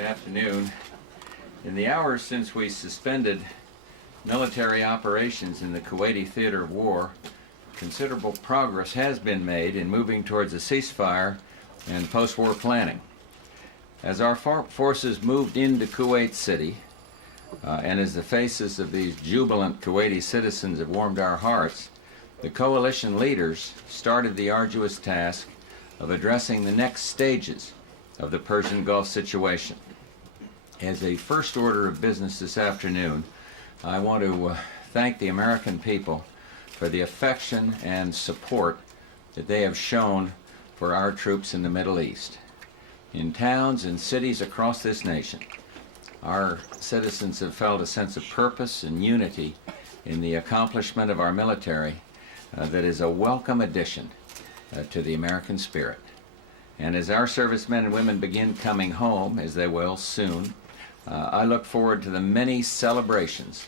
Good afternoon. In the hours since we suspended military operations in the Kuwaiti theater of war, considerable progress has been made in moving towards a ceasefire and post-war planning. As our forces moved into Kuwait City, and as the faces of these jubilant Kuwaiti citizens have warmed our hearts, the coalition leaders started the arduous task of addressing the next stages of the Persian Gulf situation. As a first order of business this afternoon, I want to thank the American people for the affection and support that they have shown for our troops in the Middle East. In towns and cities across this nation, our citizens have felt a sense of purpose and unity in the accomplishment of our military that is a welcome addition to the American spirit. And as our servicemen and women begin coming home, as they will soon, I look forward to the many celebrations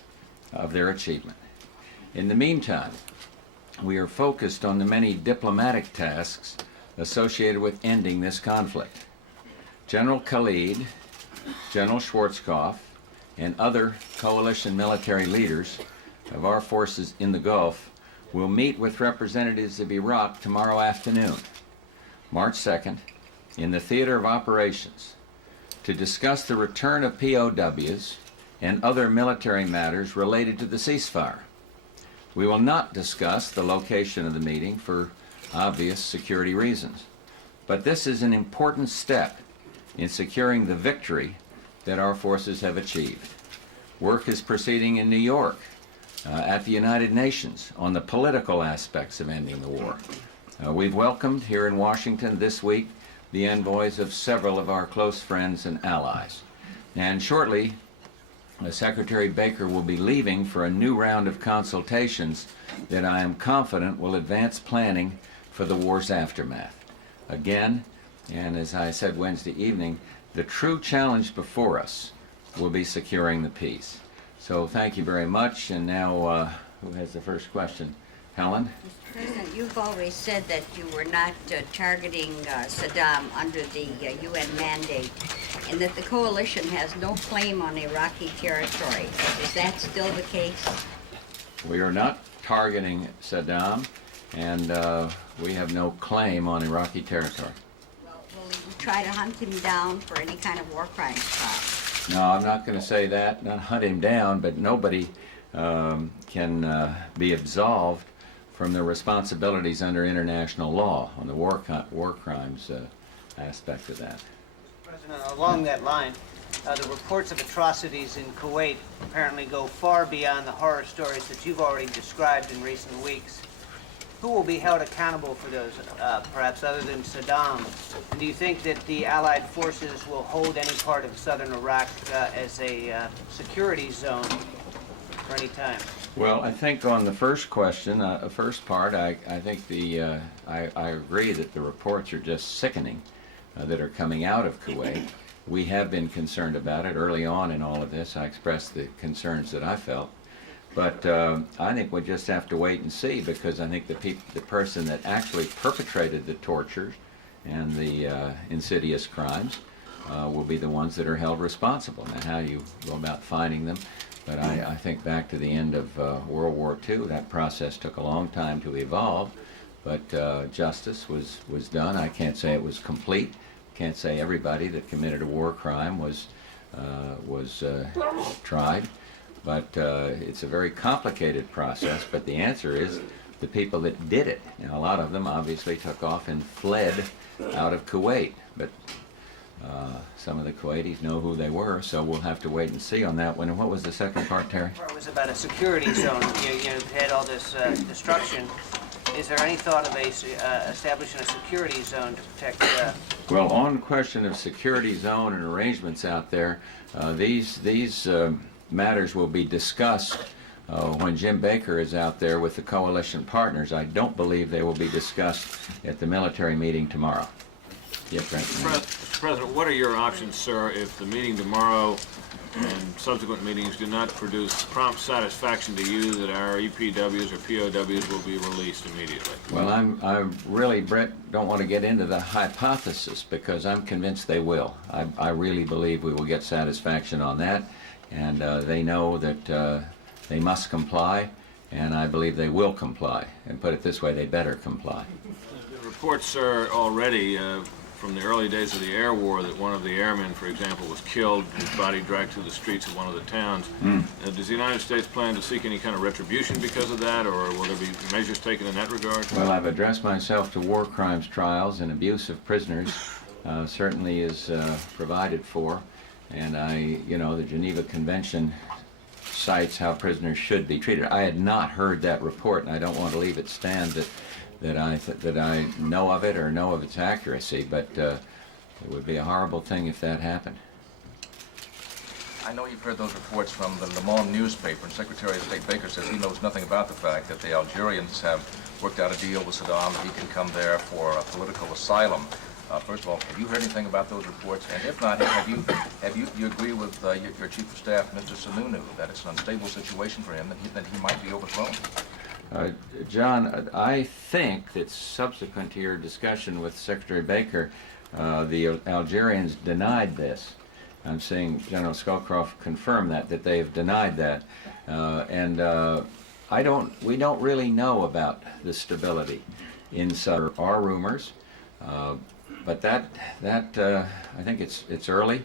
of their achievement. In the meantime, we are focused on the many diplomatic tasks associated with ending this conflict. General Khalid, General Schwarzkopf, and other coalition military leaders of our forces in the Gulf will meet with representatives of Iraq tomorrow afternoon, March 2nd, in the theater of operations to discuss the return of POWs and other military matters related to the ceasefire. We will not discuss the location of the meeting for obvious security reasons, but this is an important step in securing the victory that our forces have achieved. Work is proceeding in New York, at the United Nations, on the political aspects of ending the war. We've welcomed here in Washington this week the envoys of several of our close friends and allies. And shortly, Secretary Baker will be leaving for a new round of consultations that I am confident will advance planning for the war's aftermath. Again, and as I said Wednesday evening, the true challenge before us will be securing the peace. So thank you very much. And now, who has the first question? Helen? Mr. President, you've always said that you were not targeting Saddam under the UN mandate, and that the coalition has no claim on Iraqi territory. Is that still the case? We are not targeting Saddam, and we have no claim on Iraqi territory. Well, will you try to hunt him down for any kind of war crimes trial? No, I'm not going to say that, not hunt him down, but nobody can be absolved from their responsibilities under international law on the war crimes aspect of that. President, along that line, the reports of atrocities in Kuwait apparently go far beyond the horror stories that you've already described in recent weeks. Who will be held accountable for those, perhaps other than Saddam? And do you think that the Allied forces will hold any part of southern Iraq as a security zone for any time? Well, I think on the first question, first part, I think I agree that the reports are just sickening that are coming out of Kuwait. We have been concerned about it early on in all of this. I expressed the concerns that I felt. But I think we just have to wait and see, because I think the person that actually perpetrated the tortures and the insidious crimes will be the ones that are held responsible. Now, how you go about finding them, but I think back to the end of World War II, that process took a long time to evolve, but justice was done. I can't say it was complete. Can't say everybody that committed a war crime was tried. But it's a very complicated process, but the answer is the people that did it. Now, a lot of them obviously took off and fled out of Kuwait, but some of the Kuwaitis know who they were, so we'll have to wait and see on that one. And what was the second part, Terry? It was about a security zone. You've had all this destruction. Is there any thought of establishing a security zone to protect? Well, on the question of security zone and arrangements out there, these matters will be discussed when Jim Baker is out there with the coalition partners. I don't believe they will be discussed at the military meeting tomorrow. Yes, Frank. Mr. President, what are your options, sir, if the meeting tomorrow and subsequent meetings do not produce prompt satisfaction to you that our EPWs or POWs will be released immediately? Well, I really, Brett, don't want to get into the hypothesis because I'm convinced they will. I really believe we will get satisfaction on that, and they know that they must comply, and I believe they will comply. And put it this way, they better comply. The reports are already from the early days of the air war that one of the airmen, for example, was killed, his body dragged through the streets of one of the towns. Does the United States plan to seek any kind of retribution because of that, or will there be measures taken in that regard? Well, I've addressed myself to war crimes trials, and abuse of prisoners certainly is provided for. And the Geneva Convention cites how prisoners should be treated. I had not heard that report, and I don't want to leave it stand that I know of it or know of its accuracy, but it would be a horrible thing if that happened. I know you've heard those reports from the Le Monde newspaper, and Secretary of State Baker says he knows nothing about the fact that the Algerians have worked out a deal with Saddam that he can come there for a political asylum. First of all, have you heard anything about those reports? And if not, you agree with your Chief of Staff, Mr. Sununu, that it's an unstable situation for him, that he might be overthrown? John, I think that subsequent to your discussion with Secretary Baker, the Algerians denied this. I'm seeing General Scowcroft confirm that they have denied that. We don't really know about the stability inside. There are rumors, but that I think it's early.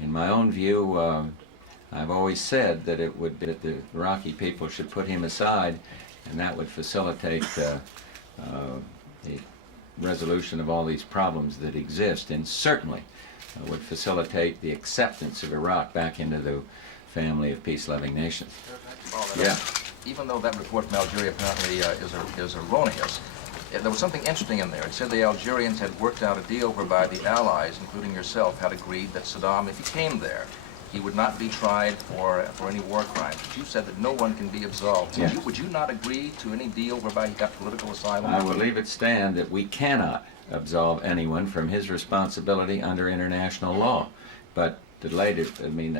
In my own view, I've always said that that the Iraqi people should put him aside, and that would facilitate the resolution of all these problems that exist, and certainly would facilitate the acceptance of Iraq back into the family of peace-loving nations. Yeah. Even though that report from Algeria apparently is erroneous, there was something interesting in there. It said the Algerians had worked out a deal whereby the Allies, including yourself, had agreed that Saddam, if he came there, he would not be tried for any war crimes. But you said that no one can be absolved. Yes. Would you not agree to any deal whereby he got political asylum? I will leave it stand that we cannot absolve anyone from his responsibility under international law. But the latest, we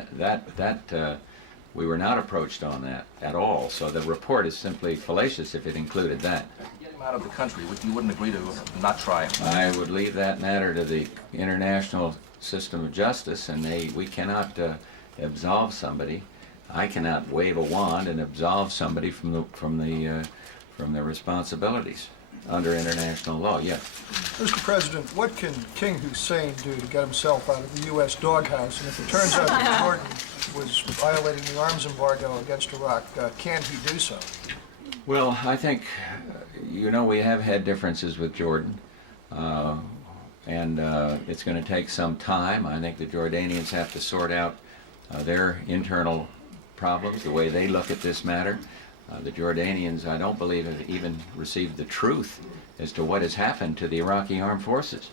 were not approached on that at all. So the report is simply fallacious if it included that. Get him out of the country. You wouldn't agree to not try him? I would leave that matter to the international system of justice, and we cannot absolve somebody. I cannot wave a wand and absolve somebody from their responsibilities under international law. Yes. Mr. President, what can King Hussein do to get himself out of the U.S. doghouse? And if it turns out that Jordan was violating the arms embargo against Iraq, can he do so? Well, I think, we have had differences with Jordan, and it's going to take some time. I think the Jordanians have to sort out their internal problems, the way they look at this matter. The Jordanians, I don't believe, have even received the truth as to what has happened to the Iraqi armed forces.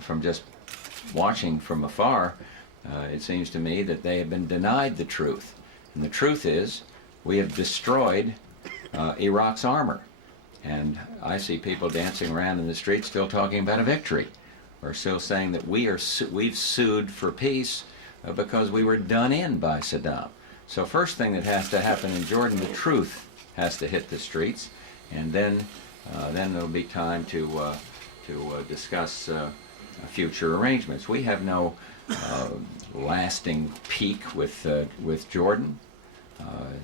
From just watching from afar, it seems to me that they have been denied the truth. And the truth is, we have destroyed Iraq's armor. And I see people dancing around in the streets still talking about a victory, or still saying that we've sued for peace because we were done in by Saddam. So first thing that has to happen in Jordan, the truth has to hit the streets, and then there'll be time to discuss future arrangements. We have no lasting peak with Jordan.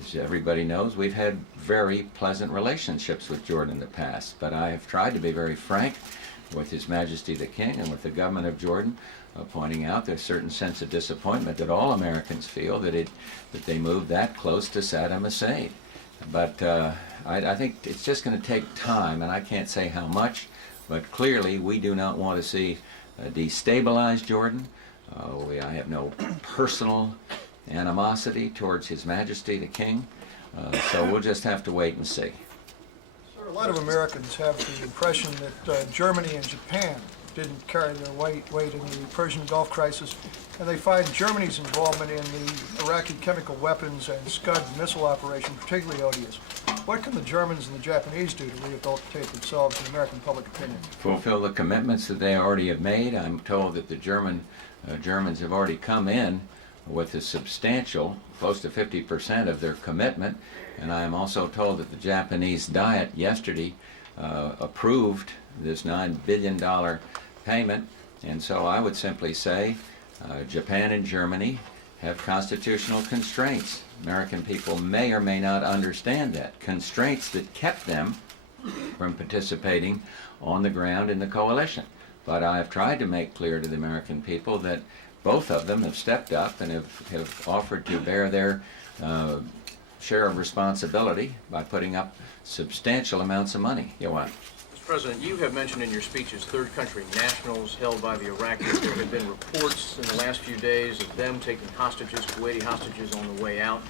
As everybody knows, we've had very pleasant relationships with Jordan in the past, but I have tried to be very frank with His Majesty the King and with the government of Jordan, pointing out there's a certain sense of disappointment that all Americans feel that they moved that close to Saddam Hussein. But I think it's just going to take time, and I can't say how much, but clearly we do not want to see destabilize Jordan. I have no personal animosity towards His Majesty the King, so we'll just have to wait and see. Sir, a lot of Americans have the impression that Germany and Japan didn't carry their weight in the Persian Gulf crisis, and they find Germany's involvement in the Iraqi chemical weapons and Scud missile operation particularly odious. What can the Germans and the Japanese do to rehabilitate themselves in American public opinion? Fulfill the commitments that they already have made. I'm told that the Germans have already come in with a substantial, close to 50% of their commitment. And I am also told that the Japanese Diet yesterday approved this $9 billion payment. And so I would simply say Japan and Germany have constitutional constraints. American people may or may not understand that. Constraints that kept them from participating on the ground in the coalition. But I've tried to make clear to the American people that both of them have stepped up and have offered to bear their share of responsibility by putting up substantial amounts of money. You want? Mr. President, you have mentioned in your speeches third country nationals held by the Iraqis. There have been reports in the last few days of them taking hostages, Kuwaiti hostages, on the way out.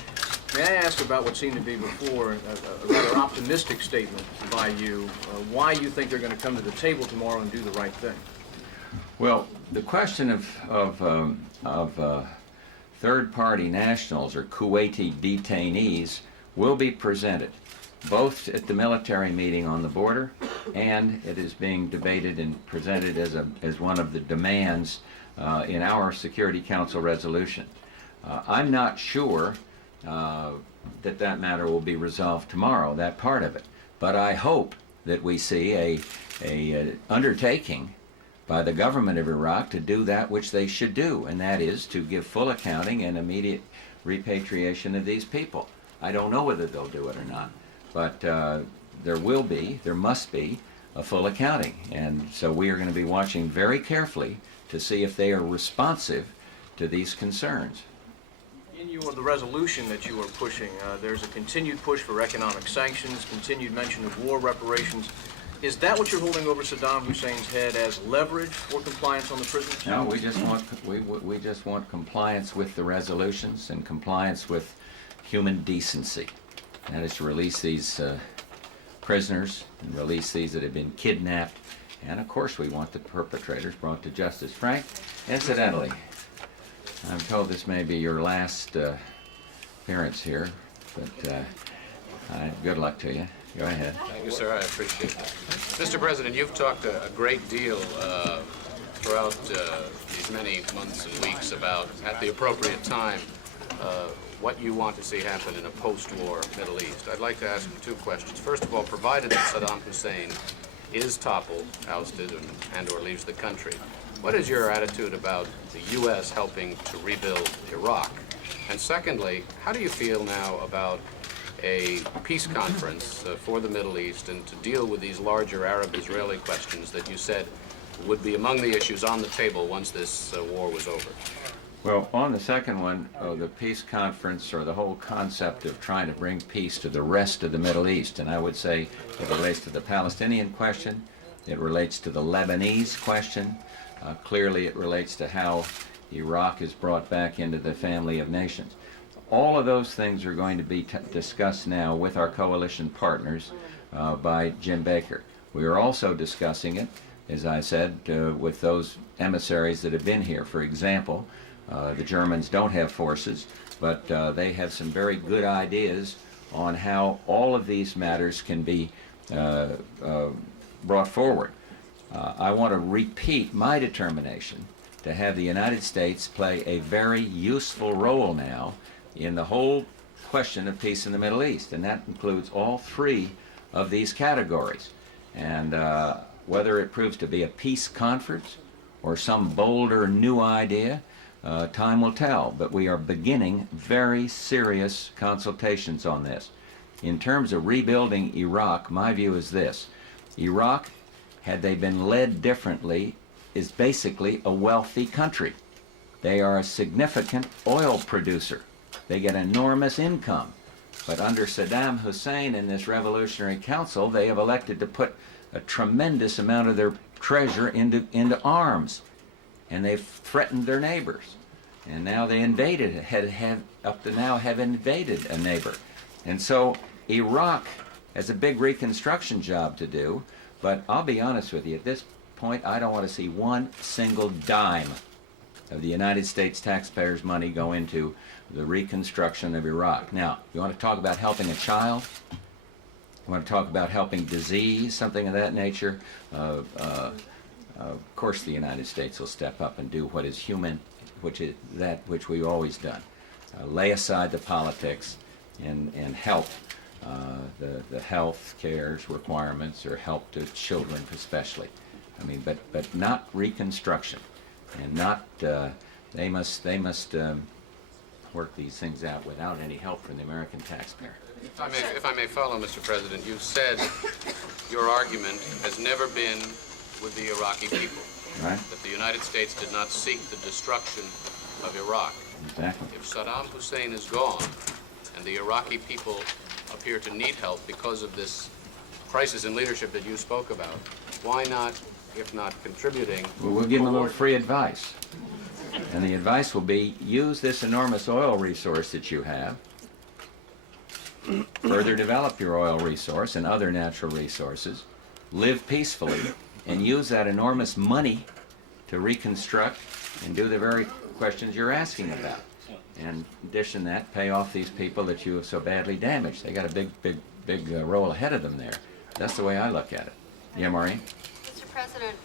May I ask about what seemed to be before a rather optimistic statement by you, why you think they're going to come to the table tomorrow and do the right thing? Well, the question of third-party nationals or Kuwaiti detainees will be presented both at the military meeting on the border, and it is being debated and presented as one of the demands in our Security Council resolution. I'm not sure that matter will be resolved tomorrow, that part of it, but I hope that we see a undertaking by the government of Iraq to do that which they should do, and that is to give full accounting and immediate repatriation of these people. I don't know whether they'll do it or not, but there must be a full accounting, and so we are going to be watching very carefully to see if they are responsive to these concerns. In the resolution that you are pushing, there's a continued push for economic sanctions, continued mention of war reparations. Is that what you're holding over Saddam Hussein's head as leverage for compliance on the prisoners? No, we just want compliance with the resolutions and compliance with human decency. That is to release these prisoners and release these that have been kidnapped. And of course we want the perpetrators brought to justice. Frank, incidentally, I'm told this may be your last appearance here, but good luck to you. Go ahead. Thank you, sir. I appreciate that. Mr. President, you've talked a great deal throughout these many months and weeks about, at the appropriate time, what you want to see happen in a post-war Middle East. I'd like to ask you two questions. First of all, provided that Saddam Hussein is toppled, ousted, and/or leaves the country, what is your attitude about the U.S. helping to rebuild Iraq? And secondly, how do you feel now about a peace conference for the Middle East and to deal with these larger Arab-Israeli questions that you said would be among the issues on the table once this war was over? Well, on the second one, the peace conference, or the whole concept of trying to bring peace to the rest of the Middle East, and I would say it relates to the Palestinian question, it relates to the Lebanese question, clearly it relates to how Iraq is brought back into the family of nations. All of those things are going to be discussed now with our coalition partners by Jim Baker. We are also discussing it, as I said, with those emissaries that have been here. For example, the Germans don't have forces, but they have some very good ideas on how all of these matters can be brought forward. I want to repeat my determination to have the United States play a very useful role now in the whole question of peace in the Middle East, and that includes all three of these categories. And whether it proves to be a peace conference or some bolder new idea, time will tell, but we are beginning very serious consultations on this. In terms of rebuilding Iraq, my view is this: Iraq, had they been led differently, is basically a wealthy country. They are a significant oil producer. They get enormous income. But under Saddam Hussein and this Revolutionary Council, they have elected to put a tremendous amount of their treasure into arms. And they've threatened their neighbors. And now they invaded, up to now have invaded a neighbor. And so Iraq has a big reconstruction job to do, but I'll be honest with you, at this point I don't want to see one single dime of the United States taxpayers' money go into the reconstruction of Iraq. Now, you want to talk about helping a child? You want to talk about helping disease, something of that nature? Of course the United States will step up and do what is which is that which we've always done. Lay aside the politics and help the health cares requirements, or help to children especially. I mean, but not reconstruction, and not they must work these things out without any help from the American taxpayer. If I may follow, Mr. President, you've said your argument has never been with the Iraqi people. Right? That the United States did not seek the destruction of Iraq. Exactly. If Saddam Hussein is gone, and the Iraqi people appear to need help because of this crisis in leadership that you spoke about, why not, if not contributing... Well, we'll give them a little free advice. And the advice will be, use this enormous oil resource that you have, further develop your oil resource and other natural resources, live peacefully, and use that enormous money to reconstruct and do the very questions you're asking about. And in addition to that, pay off these people that you have so badly damaged. They got a big role ahead of them there. That's the way I look at it. Yeah, Maureen? Mr. President,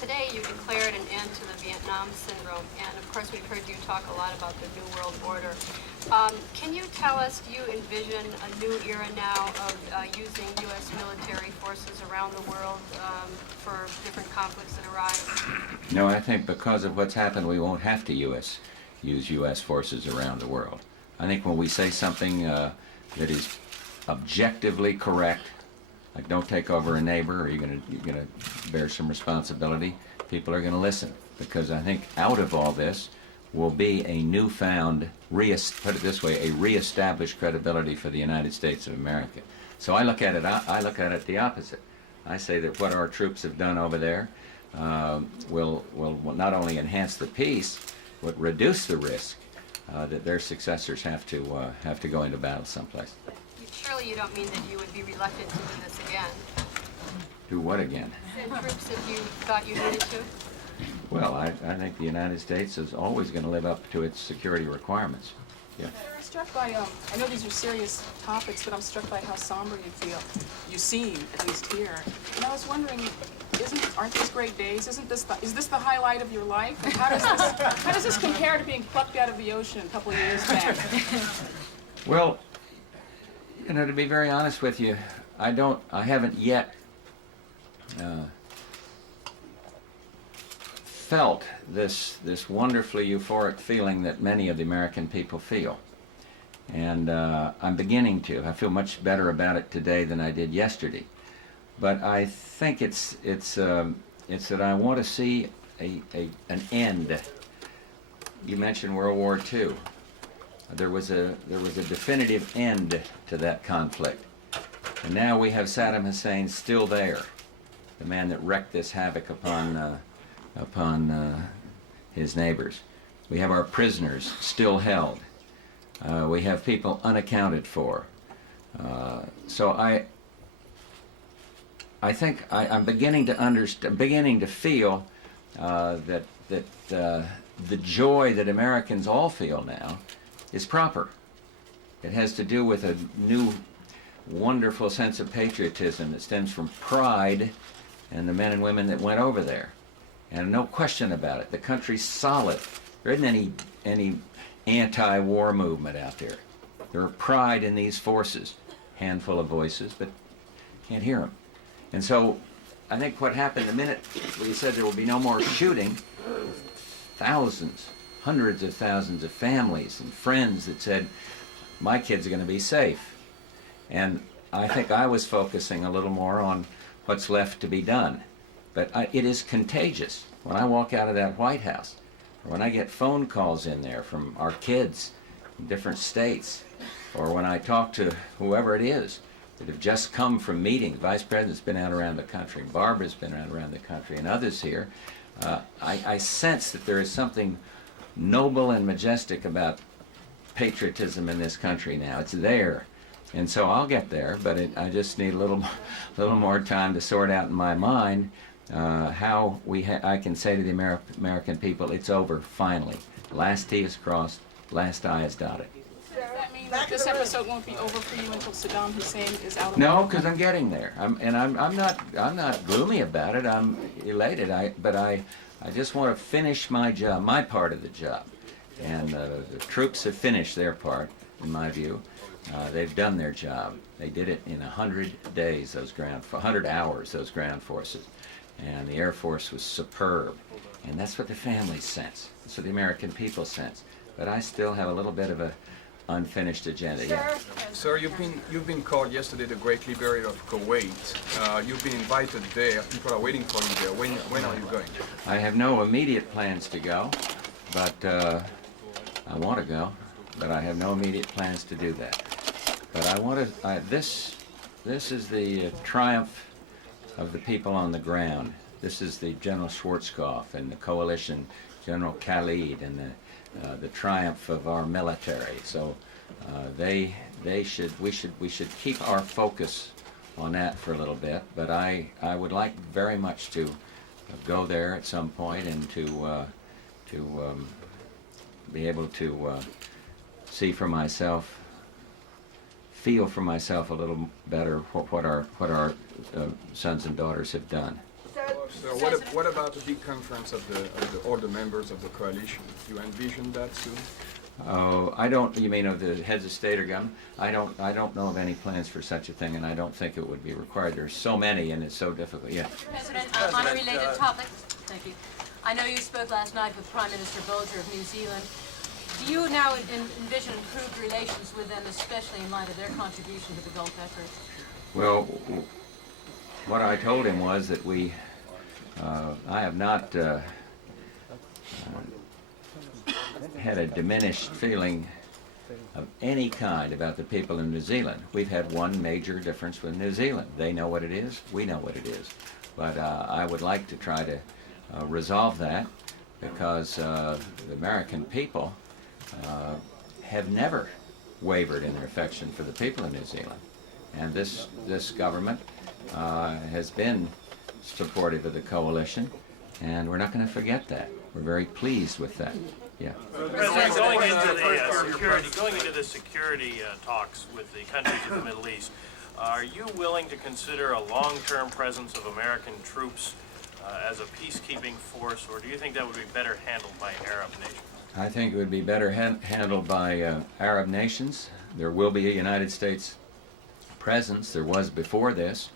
today you declared an end to the Vietnam syndrome, and of course we've heard you talk a lot about the New World Order. Can you tell us, do you envision a new era now of using U.S. military forces around the world for different conflicts that arise? No, I think because of what's happened, we won't have to use U.S. forces around the world. I think when we say something that is objectively correct, like don't take over a neighbor, or you're gonna bear some responsibility, people are gonna listen, because I think out of all this will be a newfound, put it this way, a reestablished credibility for the United States of America. So I look at it the opposite. I say that what our troops have done over there will not only enhance the peace, but reduce the risk that their successors have to go into battle someplace. Surely you don't mean that you would be reluctant to do this again? Do what again? Send troops if you thought you needed to? Well, I think the United States is always going to live up to its security requirements. Yeah. I'm struck by, I know these are serious topics, but I'm struck by how somber you feel. You seem, at least here. And I was wondering, aren't these great days? Is this the highlight of your life? And how does this compare to being plucked out of the ocean a couple of years back? Well, to be very honest with you, I haven't yet felt this wonderfully euphoric feeling that many of the American people feel. And I'm beginning to. I feel much better about it today than I did yesterday. But I think it's that I want to see an end. You mentioned World War II. There was a definitive end to that conflict. And now we have Saddam Hussein still there, the man that wreaked this havoc upon his neighbors. We have our prisoners still held. We have people unaccounted for. So I think I'm beginning to feel that the joy that Americans all feel now is proper. It has to do with a new, wonderful sense of patriotism that stems from pride in the men and women that went over there. And no question about it, the country's solid. There isn't any anti-war movement out there. There are pride in these forces. Handful of voices, but can't hear them. And so I think what happened the minute we said there will be no more shooting, thousands, hundreds of thousands of families and friends that said, my kids are going to be safe. And I think I was focusing a little more on what's left to be done. But it is contagious. When I walk out of that White House, or when I get phone calls in there from our kids in different states, or when I talk to whoever it is that have just come from meetings, Vice President's been out around the country, Barbara's been out around the country, and others here, I sense that there is something noble and majestic about patriotism in this country now. It's there. And so I'll get there, but I just need a little more time to sort out in my mind how I can say to the American people, it's over, finally. Last T is crossed, last I is dotted. Does that mean that this episode won't be over for you until Saddam Hussein is out of No, because I'm getting there. I'm not gloomy about it. I'm elated. But I I just want to finish my job, my part of the job. And the troops have finished their part, in my view. They've done their job. They did it in 100 days, those 100 hours, those ground forces. And the Air Force was superb. And that's what the families sense. That's what the American people sense. But I still have a little bit of a unfinished agenda. Yeah. Sir, you've been called yesterday the great liberator of Kuwait. You've been invited there. People are waiting for you there. When are you going? I have no immediate plans to go, but I want to go, but I have no immediate plans to do that. But I want to. This is the triumph of the people on the ground. This is the General Schwarzkopf and the coalition, General Khalid, and the triumph of our military. So we should keep our focus on that for a little bit. But I would like very much to go there at some point and to be able to see for myself, feel for myself a little better what our sons and daughters have done. So what about the big conference of all the members of the coalition? Do you envision that soon? Oh, I don't. You mean of the heads of state or government? I don't know of any plans for such a thing, and I don't think it would be required. There's so many, and it's so difficult. Yeah. President, on a related topic. Thank you. I know you spoke last night with Prime Minister Bolger of New Zealand. Do you now envision improved relations with them, especially in light of their contribution to the Gulf effort? Well, what I told him was that I have not had a diminished feeling of any kind about the people in New Zealand. We've had one major difference with New Zealand. They know what it is, we know what it is. But I would like to try to resolve that, because the American people have never wavered in their affection for the people of New Zealand. And this government has been supportive of the coalition, and we're not going to forget that. We're very pleased with that. Yeah. President, going into the security talks with the countries of the Middle East, are you willing to consider a long-term presence of American troops as a peacekeeping force, or do you think that would be better handled by Arab nations? I think it would be better handled by Arab nations. There will be a United States presence. There was before this,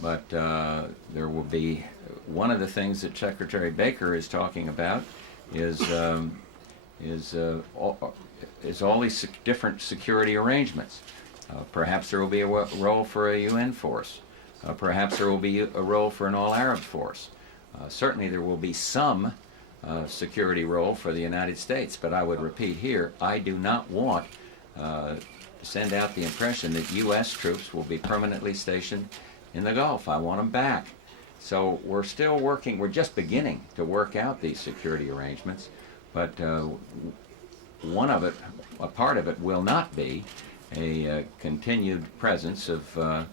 but there will be. One of the things that Secretary Baker is talking about is all these different security arrangements. Perhaps there will be a role for a UN force. Perhaps there will be a role for an all-Arab force. Certainly there will be some security role for the United States, but I would repeat here, I do not want to send out the impression that U.S. troops will be permanently stationed in the Gulf. I want them back. So we're still working, we're just beginning to work out these security arrangements, but a part of it will not be a continued presence of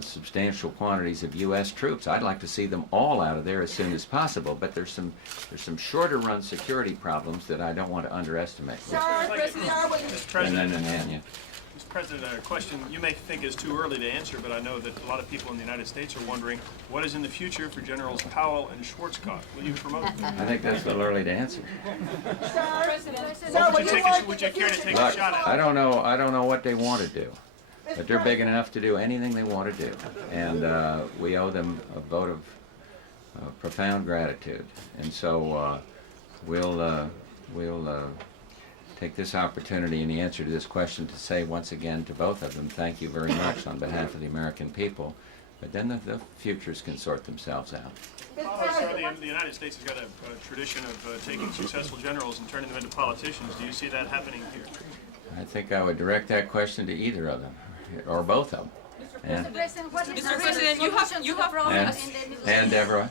substantial quantities of U.S. troops. I'd like to see them all out of there as soon as possible, but there's some shorter run security problems that I don't want to underestimate. Mr. President, Yeah. Mr. President, a question you may think is too early to answer, but I know that a lot of people in the United States are wondering, what is in the future for Generals Powell and Schwarzkopf? Will you promote them? I think that's a little early to answer. Would you care to take a shot at it? I don't know what they want to do, but they're big enough to do anything they want to do, and we owe them a vote of profound gratitude. And so we'll take this opportunity in the answer to this question to say once again to both of them, thank you very much on behalf of the American people. But then the futures can sort themselves out. The United States has got a tradition of taking successful generals and turning them into politicians. Do you see that happening here? I think I would direct that question to either of them, or both of them. Mr. President, you have and Deborah.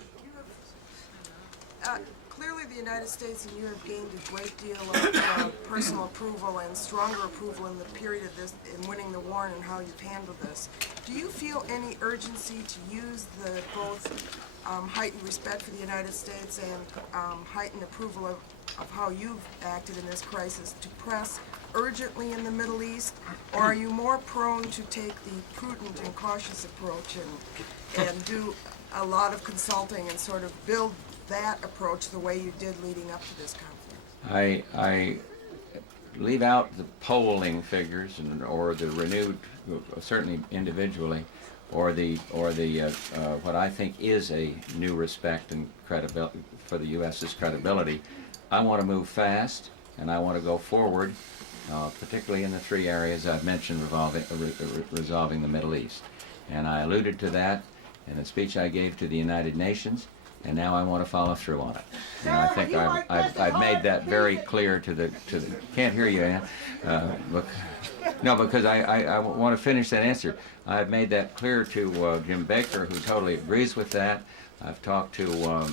Clearly, the United States and you have gained a great deal of personal approval and stronger approval in the period of this, in winning the war and how you've handled this. Do you feel any urgency to use the both heightened respect for the United States and heightened approval of how you've acted in this crisis to press urgently in the Middle East, or are you more prone to take the prudent and cautious approach and do a lot of consulting and sort of build that approach the way you did leading up to this conference? I leave out the polling figures or the renewed, certainly individually, or the what I think is a new respect and credibility for the U.S.'s credibility. I want to move fast, and I want to go forward, particularly in the three areas I've mentioned resolving the Middle East. And I alluded to that in the speech I gave to the United Nations, and now I want to follow through on it. And I think I've made that very clear to the can't hear you, Ann. No, because I want to finish that answer. I've made that clear to Jim Baker, who totally agrees with that. I've talked to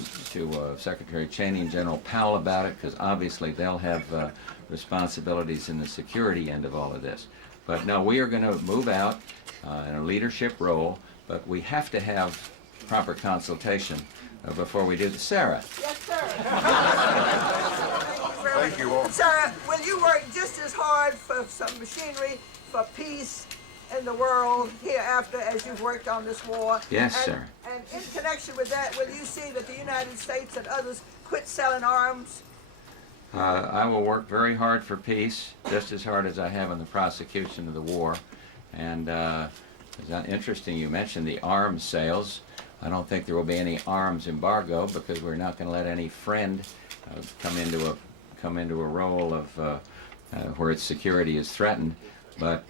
Secretary Cheney and General Powell about it, because obviously they'll have responsibilities in the security end of all of this. But no, we are going to move out in a leadership role, but we have to have proper consultation before we do this. Sarah. Yes, sir. Thank you all. Sarah, will you work just as hard for some machinery for peace in the world hereafter as you've worked on this war? Yes, sir. And in connection with that, will you see that the United States and others quit selling arms? I will work very hard for peace, just as hard as I have in the prosecution of the war. And it's interesting you mentioned the arms sales. I don't think there will be any arms embargo, because we're not going to let any friend come into a role of where its security is threatened. But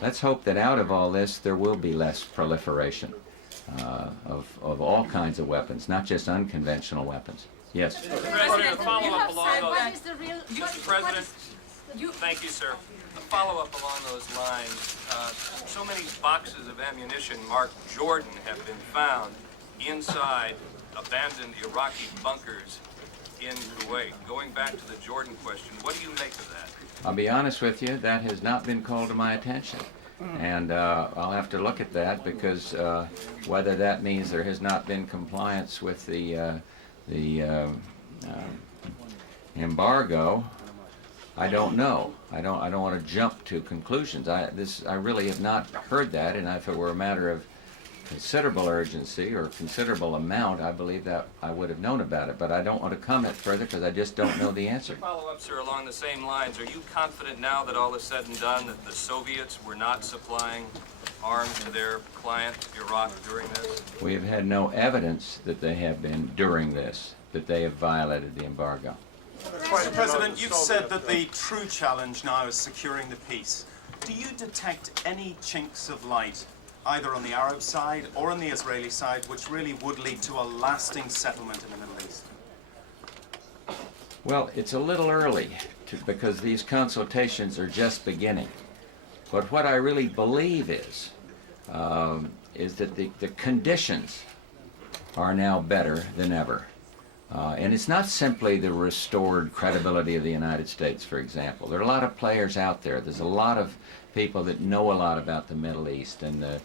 let's hope that out of all this there will be less proliferation of all kinds of weapons, not just unconventional weapons. Yes. Mr. President, a follow-up along those. What is the real? Mr. President, thank you, sir. A follow-up along those lines. So many boxes of ammunition marked Jordan have been found inside abandoned Iraqi bunkers in Kuwait. Going back to the Jordan question, what do you make of that? I'll be honest with you, that has not been called to my attention. And I'll have to look at that, because whether that means there has not been compliance with the embargo, I don't know. I don't want to jump to conclusions. I really have not heard that, and if it were a matter of considerable urgency or considerable amount, I believe that I would have known about it. But I don't want to comment further, because I just don't know the answer. Follow-up, sir, along the same lines. Are you confident now that all is said and done that the Soviets were not supplying arms to their client, Iraq, during this? We have had no evidence that they have been during this, that they have violated the embargo. Mr. President, you've said that the true challenge now is securing the peace. Do you detect any chinks of light, either on the Arab side or on the Israeli side, which really would lead to a lasting settlement in the Middle East? Well, it's a little early, because these consultations are just beginning. But what I really believe is that the conditions are now better than ever. And it's not simply the restored credibility of the United States, for example. There are a lot of players out there. There's a lot of people that know a lot about the Middle East, and the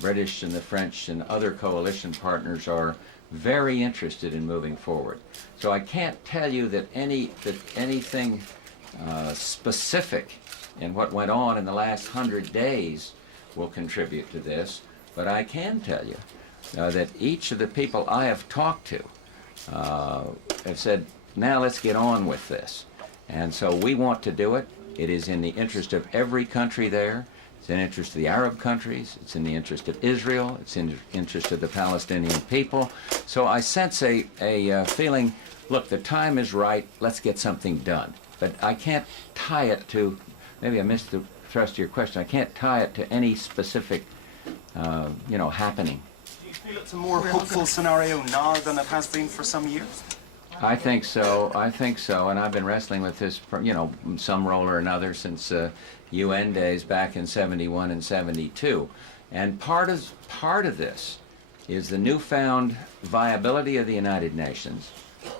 British and the French and other coalition partners are very interested in moving forward. So I can't tell you that anything specific in what went on in the last 100 days will contribute to this, but I can tell you that each of the people I have talked to have said, now let's get on with this. And so we want to do it. It is in the interest of every country there. It's in the interest of the Arab countries. It's in the interest of Israel. It's in the interest of the Palestinian people. So I sense a feeling, look, the time is right. Let's get something done. But I can't tie it to, maybe I missed the thrust of your question, I can't tie it to any specific, happening. Do you feel it's a more hopeful scenario now than it has been for some years? I think so, and I've been wrestling with this, some role or another since UN days back in '71 and '72. And part of this is the newfound viability of the United Nations.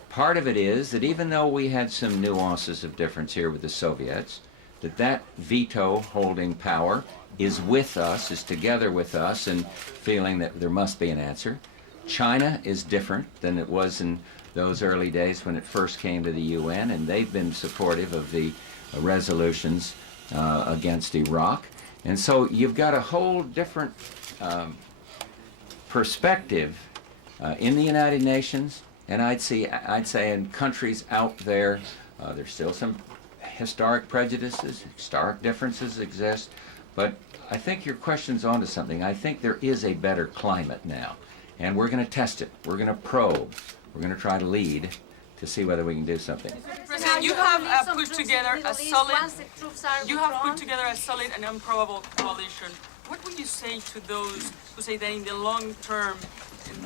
Part of it is that even though we had some nuances of difference here with the Soviets, that veto holding power is with us, is together with us, and feeling that there must be an answer. China is different than it was in those early days when it first came to the UN, and they've been supportive of the resolutions against Iraq. And so you've got a whole different perspective in the United Nations And I'd say in countries out there, there's still some historic prejudices, historic differences exist, but I think your question's onto something. I think there is a better climate now, and we're going to test it. We're going to probe. We're going to try to lead to see whether we can do something. President, you have put together a solid. You have put together a solid and improbable coalition. What would you say to those who say that in the long term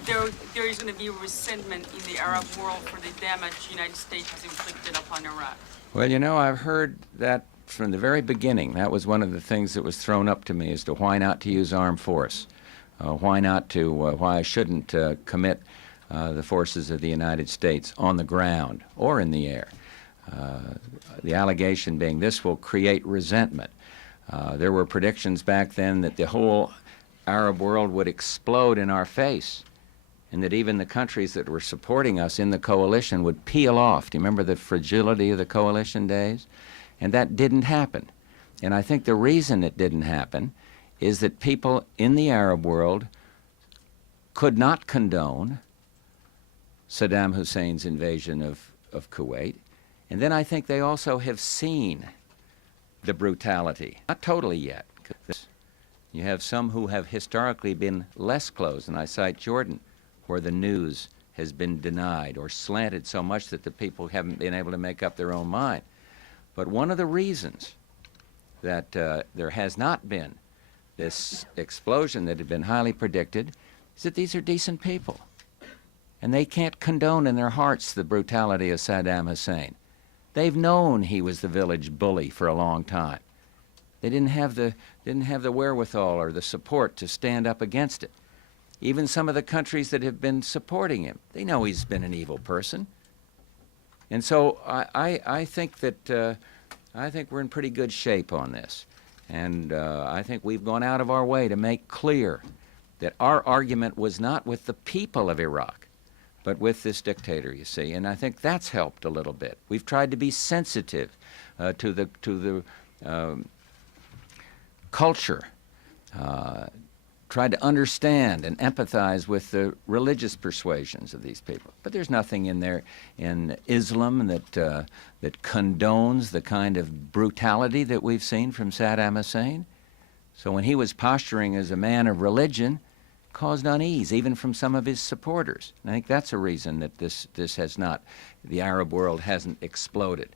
there is going to be resentment in the Arab world for the damage the United States has inflicted upon Iraq? Well, you know, I've heard that from the very beginning. That was one of the things that was thrown up to me as to why not to use armed force, why I shouldn't commit the forces of the United States on the ground or in the air. The allegation being this will create resentment. There were predictions back then that the whole Arab world would explode in our face, and that even the countries that were supporting us in the coalition would peel off. Do you remember the fragility of the coalition days? And that didn't happen. And I think the reason it didn't happen is that people in the Arab world could not condone Saddam Hussein's invasion of Kuwait. And then I think they also have seen the brutality. Not totally yet. You have some who have historically been less closed, and I cite Jordan, where the news has been denied or slanted so much that the people haven't been able to make up their own mind. But one of the reasons that there has not been this explosion that had been highly predicted is that these are decent people. And they can't condone in their hearts the brutality of Saddam Hussein. They've known he was the village bully for a long time. They didn't have the wherewithal or the support to stand up against it. Even some of the countries that have been supporting him, they know he's been an evil person. And so I think that I think we're in pretty good shape on this. And I think we've gone out of our way to make clear that our argument was not with the people of Iraq, but with this dictator, you see. And I think that's helped a little bit. We've tried to be sensitive to the culture, tried to understand and empathize with the religious persuasions of these people. But there's nothing in there in Islam that condones the kind of brutality that we've seen from Saddam Hussein. So when he was posturing as a man of religion, caused unease, even from some of his supporters. And I think that's a reason that this has not, the Arab world hasn't exploded.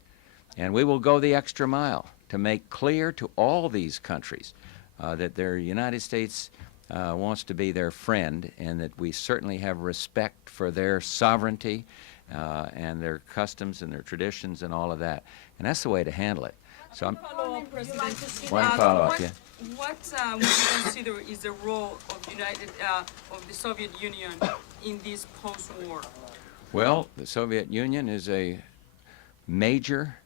And we will go the extra mile to make clear to all these countries that the United States wants to be their friend, and that we certainly have respect for their sovereignty and their customs and their traditions and all of that. And that's the way to handle it. So I'm one follow-up, yeah. What would you consider is the role of the Soviet Union in this post-war? Well, the Soviet Union is a major,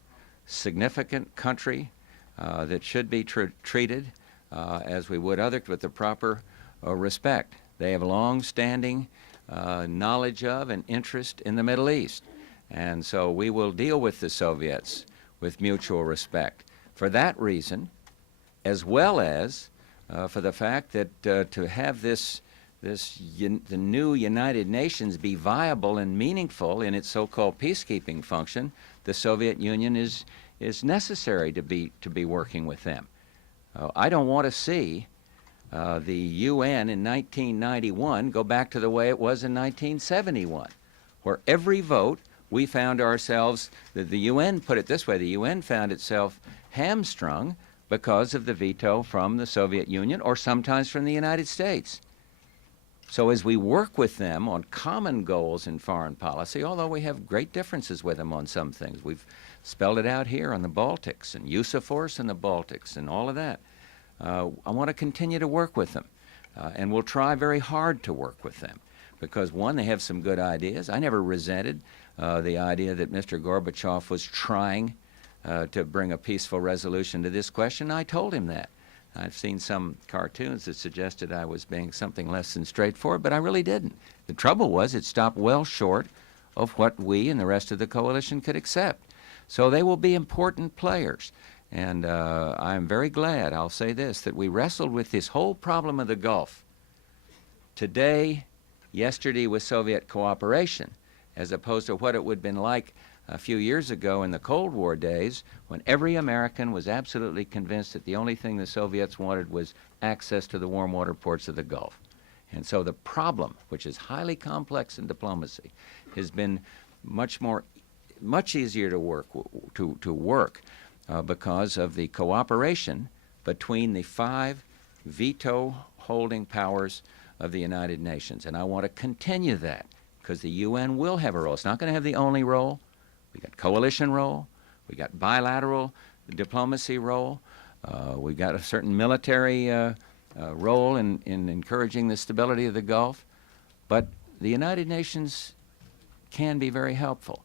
significant country that should be treated as we would others with the proper respect. They have long-standing knowledge of and interest in the Middle East. And so we will deal with the Soviets with mutual respect. For that reason, as well as for the fact that to have the new United Nations be viable and meaningful in its so-called peacekeeping function, the Soviet Union is necessary to be working with them. I don't want to see the UN in 1991 go back to the way it was in 1971, where every vote we found ourselves, the UN put it this way, the UN found itself hamstrung because of the veto from the Soviet Union or sometimes from the United States. So as we work with them on common goals in foreign policy, although we have great differences with them on some things, we've spelled it out here on the Baltics and use of force in the Baltics and all of that. I want to continue to work with them, and we'll try very hard to work with them because, one, they have some good ideas. I never resented the idea that Mr. Gorbachev was trying to bring a peaceful resolution to this question. I told him that. I've seen some cartoons that suggested I was being something less than straightforward, but I really didn't. The trouble was it stopped well short of what we and the rest of the coalition could accept. So they will be important players. And I'm very glad, I'll say this, that we wrestled with this whole problem of the Gulf today, yesterday with Soviet cooperation, as opposed to what it would have been like a few years ago in the Cold War days, when every American was absolutely convinced that the only thing the Soviets wanted was access to the warm water ports of the Gulf. And so the problem, which is highly complex in diplomacy, has been much easier to work because of the cooperation between the 5 veto-holding powers of the United Nations. And I want to continue that, because the UN will have a role. It's not going to have the only role. We got coalition role. We got bilateral diplomacy role. We got a certain military role in encouraging the stability of the Gulf. But the United Nations can be very helpful.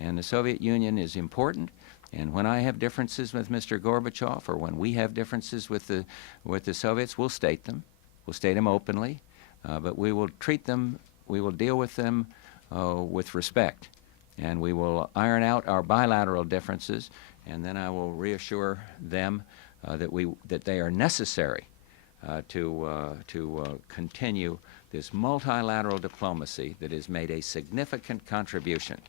And the Soviet Union is important. And when I have differences with Mr. Gorbachev, or when we have differences with the Soviets, we'll state them. We'll state them openly. But we will deal with them with respect. And we will iron out our bilateral differences, and then I will reassure them that they are necessary to continue this multilateral diplomacy that has made a significant contribution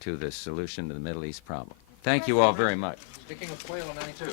to the solution to the Middle East problem. Thank you all very much. Speaking of quail on 92.